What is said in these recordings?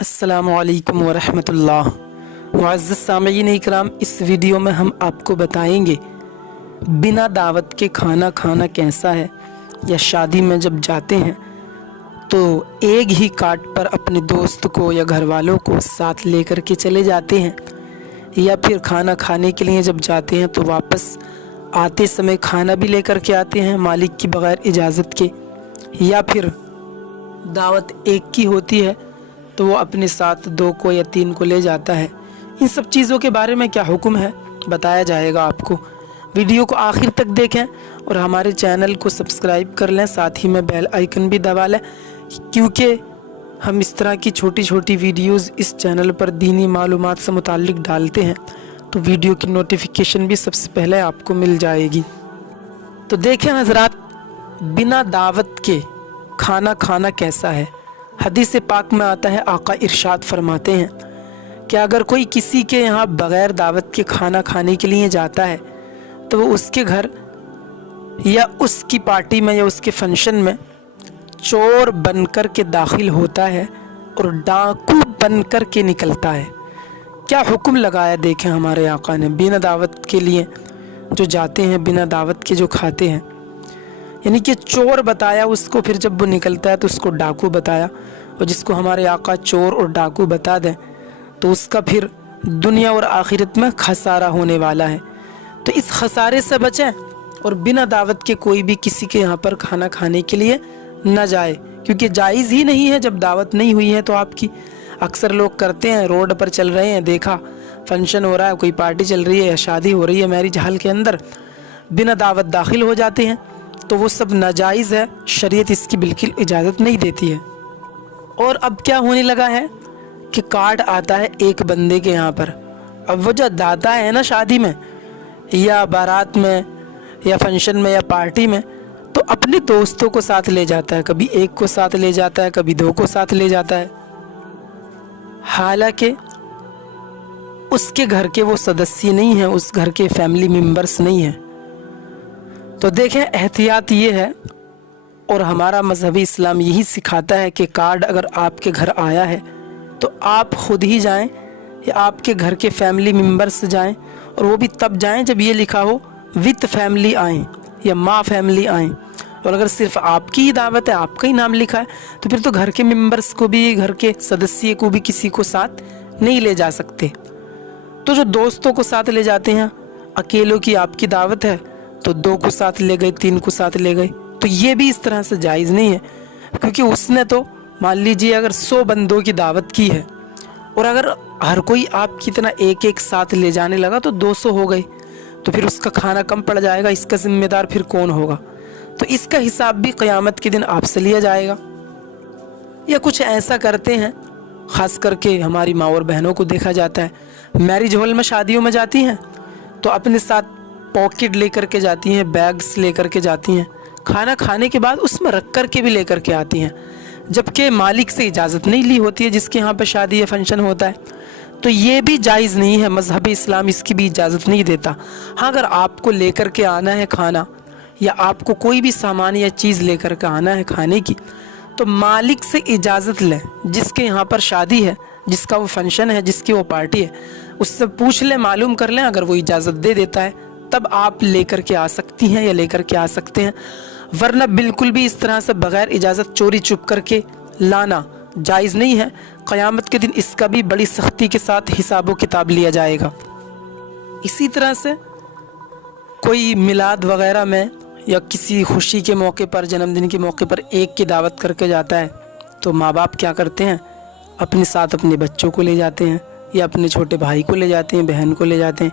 अस्सलामुअलैकुम वरहमतुल्लाह। मुअज़्ज़ज़ सामीईन इकराम, इस वीडियो में हम आपको बताएंगे बिना दावत के खाना खाना कैसा है, या शादी में जब जाते हैं तो एक ही कार्ड पर अपने दोस्त को या घर वालों को साथ लेकर के चले जाते हैं, या फिर खाना खाने के लिए जब जाते हैं तो वापस आते समय खाना भी लेकर के आते हैं मालिक की बग़ैर इजाज़त के, या फिर दावत एक की होती है तो वो अपने साथ 2 को या 3 को ले जाता है। इन सब चीज़ों के बारे में क्या हुक्म है बताया जाएगा आपको। वीडियो को आखिर तक देखें और हमारे चैनल को सब्सक्राइब कर लें, साथ ही में बेल आइकन भी दबा लें, क्योंकि हम इस तरह की छोटी छोटी वीडियोस इस चैनल पर दीनी मालूमात से मुताल्लिक डालते हैं, तो वीडियो की नोटिफिकेशन भी सबसे पहले आपको मिल जाएगी। तो देखें हज़रात, बिना दावत के खाना खाना कैसा है। हदीस पाक में आता है, आका इरशाद फरमाते हैं कि अगर कोई किसी के यहाँ बग़ैर दावत के खाना खाने के लिए जाता है तो वो उसके घर या उसकी पार्टी में या उसके फंक्शन में चोर बनकर के दाखिल होता है और डाकू बनकर के निकलता है। क्या हुक्म लगाया देखें हमारे आका ने, बिना दावत के लिए जो जाते हैं, बिना दावत के जो खाते हैं, यानी कि चोर बताया उसको, फिर जब वो निकलता है तो उसको डाकू बताया। और जिसको हमारे आका चोर और डाकू बता दें तो उसका फिर दुनिया और आखिरत में खसारा होने वाला है। तो इस खसारे से बचें और बिना दावत के कोई भी किसी के यहाँ पर खाना खाने के लिए न जाए, क्योंकि जायज़ ही नहीं है जब दावत नहीं हुई है तो आपकी। अक्सर लोग करते हैं, रोड पर चल रहे हैं, देखा फंक्शन हो रहा है, कोई पार्टी चल रही है या शादी हो रही है मैरिज हॉल के अंदर, बिना दावत दाखिल हो जाते हैं, तो वो सब नाजायज़ है। शरीयत इसकी बिल्कुल इजाज़त नहीं देती है। और अब क्या होने लगा है कि कार्ड आता है एक बंदे के यहाँ पर। अब वो जो दाता है ना, शादी में या बारात में या फंक्शन में या पार्टी में, तो अपने दोस्तों को साथ ले जाता है, कभी एक को साथ ले जाता है, कभी 2 को साथ ले जाता है, हालांकि उसके घर के वो सदस्य नहीं है, उस घर के फैमिली मेंबर्स नहीं है। तो देखें, एहतियात ये है, और हमारा मजहबी इस्लाम यही सिखाता है कि कार्ड अगर आपके घर आया है तो आप खुद ही जाएं या आपके घर के फैमिली मेंबर्स जाएं, और वो भी तब जाएं जब ये लिखा हो विद फैमिली आएँ या माँ फैमिली आएँ। और अगर सिर्फ आपकी ही दावत है, आपका ही नाम लिखा है, तो फिर तो घर के मेंबर्स को भी, घर के सदस्य को भी किसी को साथ नहीं ले जा सकते। तो जो दोस्तों को साथ ले जाते हैं, अकेलों की आपकी दावत है तो 2 को साथ ले गए, 3 को साथ ले गए, तो ये भी इस तरह से जायज़ नहीं है। क्योंकि उसने तो मान लीजिए अगर 100 बंदों की दावत की है और अगर हर कोई आपकी तरह एक एक साथ ले जाने लगा तो 200 हो गए, तो फिर उसका खाना कम पड़ जाएगा। इसका जिम्मेदार फिर कौन होगा? तो इसका हिसाब भी क़यामत के दिन आपसे लिया जाएगा। या कुछ ऐसा करते हैं, ख़ास करके हमारी माँ और बहनों को देखा जाता है, मैरिज हॉल में शादियों में जाती हैं तो अपने साथ पॉकेट लेकर के जाती हैं, बैग्स लेकर के जाती हैं, खाना खाने के बाद उसमें रख कर के भी लेकर के आती हैं, जबकि मालिक से इजाज़त नहीं ली होती है जिसके यहाँ पर शादी या फंक्शन होता है। तो ये भी जायज़ नहीं है, मजहब इस्लाम इसकी भी इजाज़त नहीं देता। हाँ, अगर आपको लेकर के आना है खाना, या आपको कोई भी सामान या चीज़ लेकर के आना है खाने की, तो मालिक से इजाज़त लें, जिसके यहाँ पर शादी है, जिसका वो फंक्शन है, जिसकी वो पार्टी है, उससे पूछ लें, मालूम कर लें। अगर वो इजाज़त दे देता है तब आप लेकर के आ सकती हैं या लेकर के आ सकते हैं, वरना बिल्कुल भी इस तरह से बग़ैर इजाज़त चोरी चुप करके लाना जायज़ नहीं है। क़यामत के दिन इसका भी बड़ी सख्ती के साथ हिसाब किताब लिया जाएगा। इसी तरह से कोई मिलाद वग़ैरह में या किसी खुशी के मौके पर, जन्मदिन के मौके पर एक की दावत करके जाता है, तो माँ बाप क्या करते हैं, अपने साथ अपने बच्चों को ले जाते हैं या अपने छोटे भाई को ले जाते हैं, बहन को ले जाते हैं,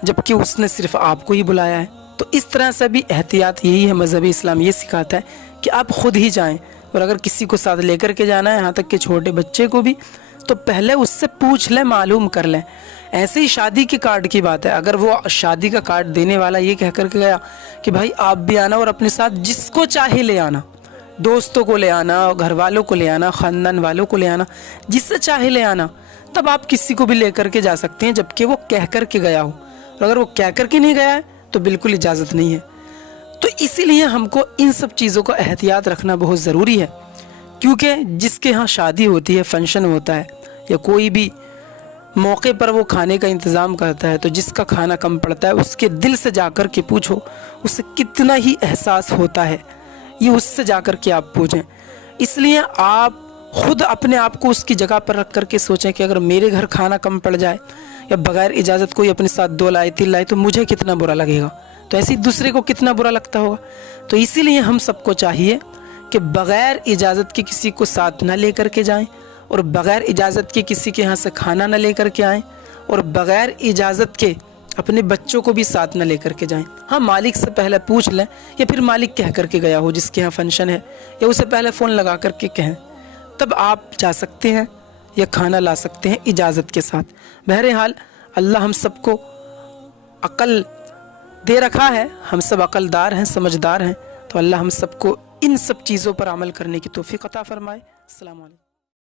जबकि उसने सिर्फ आपको ही बुलाया है। तो इस तरह से भी एहतियात यही है, मजहबी इस्लाम ये सिखाता है कि आप खुद ही जाएं, और अगर किसी को साथ लेकर के जाना है, यहाँ तक कि छोटे बच्चे को भी, तो पहले उससे पूछ लें, मालूम कर लें। ऐसे ही शादी के कार्ड की बात है, अगर वो शादी का कार्ड देने वाला ये कह कर के गया कि भाई आप भी आना और अपने साथ जिसको चाहे ले आना, दोस्तों को ले आना, घर वालों को ले आना, ख़ानदान वालों को ले आना, जिससे चाहे ले आना, तब आप किसी को भी लेकर के जा सकते हैं, जबकि वो कह कर के गया हो। और अगर वो कह कर के नहीं गया है तो बिल्कुल इजाज़त नहीं है। तो इसीलिए हमको इन सब चीज़ों का एहतियात रखना बहुत ज़रूरी है, क्योंकि जिसके यहाँ शादी होती है, फंक्शन होता है, یا کوئی بھی موقع پر وہ کھانے کا انتظام کرتا ہے تو جس کا کھانا کم پڑتا ہے اس کے دل سے جا کر کے پوچھو اسے کتنا ہی احساس ہوتا ہے، یہ اس سے جا کر کے آپ پوچھیں۔ اس لیے آپ خود اپنے آپ کو اس کی جگہ پر رکھ کر کے سوچیں کہ اگر میرے گھر کھانا کم پڑ جائے یا بغیر اجازت کوئی اپنے ساتھ 2 لائے 3 لائے تو مجھے کتنا برا لگے گا، تو ایسے ہی دوسرے کو کتنا برا لگتا ہوگا۔ تو اسی لیے ہم سب کو چاہیے کہ بغیر اجازت کے کسی کو ساتھ نہ لے کر کے جائیں، اور بغیر اجازت کے کسی کے ہاں سے کھانا نہ لے کر کے آئیں، اور بغیر اجازت کے اپنے بچوں کو بھی ساتھ نہ لے کر کے جائیں۔ ہاں مالک سے پہلے پوچھ لیں، یا پھر مالک کہہ کر کے گیا ہو جس کے ہاں فنکشن ہے، یا اسے پہلے فون لگا کر کے کہیں، تب آپ جا سکتے ہیں یا کھانا لا سکتے ہیں اجازت کے ساتھ۔ بہرحال اللہ ہم سب کو عقل دے رکھا ہے، ہم سب عقل دار ہیں، سمجھدار ہیں، تو اللہ ہم سب کو ان سب چیزوں پر عمل کرنے کی توفیق عطا فرمائے۔ السلام علیکم۔